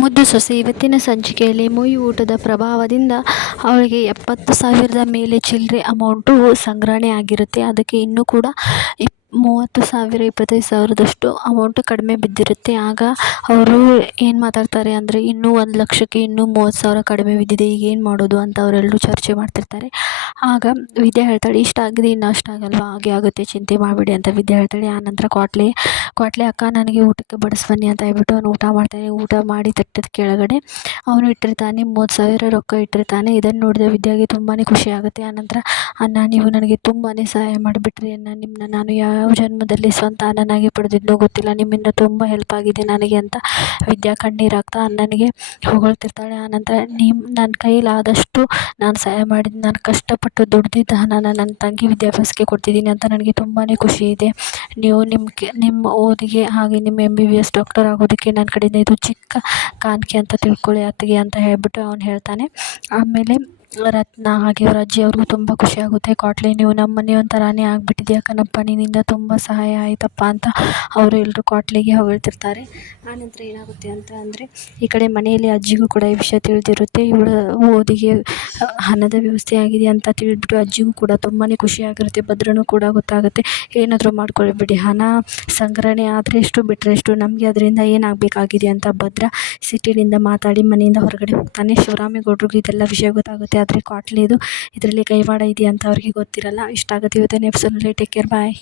ಮುದ್ದು ಸೊಸೆ ಇವತ್ತಿನ ಸಂಚಿಕೆಯಲ್ಲಿ ಮುಯಿ ಊಟದ ಪ್ರಭಾವದಿಂದ ಅವಳಿಗೆ 70,000ದ ಮೇಲೆ ಚಿಲ್ಲರೆ ಅಮೌಂಟು ಸಂಗ್ರಹಣೆ ಆಗಿರುತ್ತೆ. ಅದಕ್ಕೆ ಇನ್ನೂ ಕೂಡ 30,000 25,000ದಷ್ಟು ಅಮೌಂಟು ಕಡಿಮೆ ಬಿದ್ದಿರುತ್ತೆ. ಆಗ ಅವರು ಏನು ಮಾತಾಡ್ತಾರೆ ಅಂದರೆ, ಇನ್ನೂ 1,00,000ಕ್ಕೆ ಇನ್ನೂ 30,000 ಕಡಿಮೆ ಬಿದ್ದಿದೆ, ಈಗ ಏನು ಮಾಡೋದು ಅಂತ ಅವರೆಲ್ಲರೂ ಚರ್ಚೆ ಮಾಡ್ತಿರ್ತಾರೆ. ಆಗ ವಿದ್ಯಾ ಹೇಳ್ತಾಳೆ, ಇಷ್ಟ ಆಗಿದೆ ಇನ್ನೂ ಅಷ್ಟಾಗಲ್ವಾ, ಹಾಗೆ ಆಗುತ್ತೆ ಚಿಂತೆ ಮಾಡಬೇಡಿ ಅಂತ ವಿದ್ಯಾ ಹೇಳ್ತಾಳೆ. ಆನಂತರ ಕ್ವಾಟ್ಲೆ ಅಕ್ಕ ನನಗೆ ಊಟಕ್ಕೆ ಬಡಿಸ್ಬನ್ನಿ ಅಂತ ಹೇಳ್ಬಿಟ್ಟು ಅವನು ಊಟ ಮಾಡ್ತಾನೆ. ಊಟ ಮಾಡಿ ತಟ್ಟದ ಕೆಳಗಡೆ ಅವನು ಇಟ್ಟಿರ್ತಾನೆ 30,000 ರೊಕ್ಕ ಇಟ್ಟಿರ್ತಾನೆ. ಇದನ್ನು ನೋಡಿದ ವಿದ್ಯಾಗೆ ತುಂಬಾ ಖುಷಿ ಆಗುತ್ತೆ. ಆನಂತರ ಅಣ್ಣ, ನೀವು ನನಗೆ ತುಂಬಾ ಸಹಾಯ ಮಾಡಿಬಿಟ್ರಿ ಅಣ್ಣ, ನಿಮ್ಮನ್ನ ನಾನು ಯಾವ ಜನ್ಮದಲ್ಲಿ ಸ್ವಂತ ಅಣ್ಣನಾಗಿ ಪಡೆದಿದ್ನೋ ಗೊತ್ತಿಲ್ಲ, ನಿಮ್ಮಿಂದ ತುಂಬ ಹೆಲ್ಪ್ ಆಗಿದೆ ನನಗೆ ಅಂತ ವಿದ್ಯಾ ಕಣ್ಣೀರಾಗ್ತಾ ಅಣ್ಣನಿಗೆ ಹೊಗಳ್ತಿರ್ತಾಳೆ. ಆನಂತರ ನನ್ನ ಕೈಲಾದಷ್ಟು ನಾನು ಸಹಾಯ ಮಾಡಿದ್ದು, ನಾನು ಕಷ್ಟಪಟ್ಟು ದುಡ್ದಿದ್ದ ಹಣನ ನನ್ನ ತಂಗಿ ವಿದ್ಯಾಭ್ಯಾಸಕ್ಕೆ ಕೊಡ್ತಿದ್ದೀನಿ ಅಂತ ನನಗೆ ತುಂಬಾ ಖುಷಿ ಇದೆ. ನೀವು ನಿಮ್ಮ ಓದಿಗೆ ಹಾಗೆ ನಿಮ್ಮ MBBS ಡಾಕ್ಟರ್ ಆಗೋದಕ್ಕೆ ನನ್ನ ಕಡೆಯಿಂದ ಇದು ಚಿಕ್ಕ ಕಾಣಿಕೆ ಅಂತ ತಿಳ್ಕೊಳ್ಳಿ ಅತ್ತಿಗೆ ಅಂತ ಹೇಳ್ಬಿಟ್ಟು ಅವನು ಹೇಳ್ತಾನೆ. ಆಮೇಲೆ ರತ್ನ ಹಾಗೆ ಅವ್ರ ಅಜ್ಜಿ ಅವ್ರಿಗೂ ತುಂಬ ಖುಷಿ ಆಗುತ್ತೆ. ಕ್ವಾಟ್ಲೆ, ನೀವು ನಮ್ಮ ಮನೆಯವನ ಥರಾನೇ ಆಗಿಬಿಟ್ಟಿದ್ಯಾ ಕಣಪ್ಪ, ನಿನ್ನಿಂದ ತುಂಬ ಸಹಾಯ ಆಯ್ತಪ್ಪ ಅಂತ ಅವರು ಎಲ್ಲರೂ ಕ್ವಾಟ್ಲೆಗೆ ಹೊಗಳ್ತಿರ್ತಾರೆ. ಆನಂತರ ಏನಾಗುತ್ತೆ ಅಂತ ಅಂದರೆ, ಈ ಕಡೆ ಮನೆಯಲ್ಲಿ ಅಜ್ಜಿಗೂ ಕೂಡ ಈ ವಿಷಯ ತಿಳಿದಿರುತ್ತೆ. ಇವಳ ಓದಿಗೆ ಹಣದ ವ್ಯವಸ್ಥೆ ಆಗಿದೆ ಅಂತ ತಿಳಿದ್ಬಿಟ್ಟು ಅಜ್ಜಿಗೂ ಕೂಡ ತುಂಬಾ ಖುಷಿಯಾಗಿರುತ್ತೆ. ಭದ್ರನೂ ಕೂಡ ಗೊತ್ತಾಗುತ್ತೆ, ಏನಾದರೂ ಮಾಡ್ಕೊಳ್ಬಿಡಿ, ಹಣ ಸಂಗ್ರಹಣೆ ಆದರೆ ಎಷ್ಟು ಬಿಟ್ಟರೆ ಎಷ್ಟು, ನಮಗೆ ಅದರಿಂದ ಏನಾಗಬೇಕಾಗಿದೆ ಅಂತ ಭದ್ರ ಸಿಟ್ಟಿನಿಂದ ಮಾತಾಡಿ ಮನೆಯಿಂದ ಹೊರಗಡೆ ಹೋಗ್ತಾನೆ. ಶಿವರಾಮೇಗೌಡರಿಗೂ ಇದೆಲ್ಲ ವಿಷಯ ಗೊತ್ತಾಗುತ್ತೆ. ಆದರೆ ಕ್ವಾಟ್ಲೆದು ಇದರಲ್ಲಿ ಕೈವಾಡ ಇದೆಯಾ ಅಂತ ಅವ್ರಿಗೆ ಗೊತ್ತಿರಲ್ಲ. ಇಷ್ಟ ಆಗುತ್ತೆ ಇವತ್ತಿನ ಎಪಿಸೋಡ್ನಲ್ಲಿ. ಟೇಕ್ ಕೇರ್, ಬಾಯ್.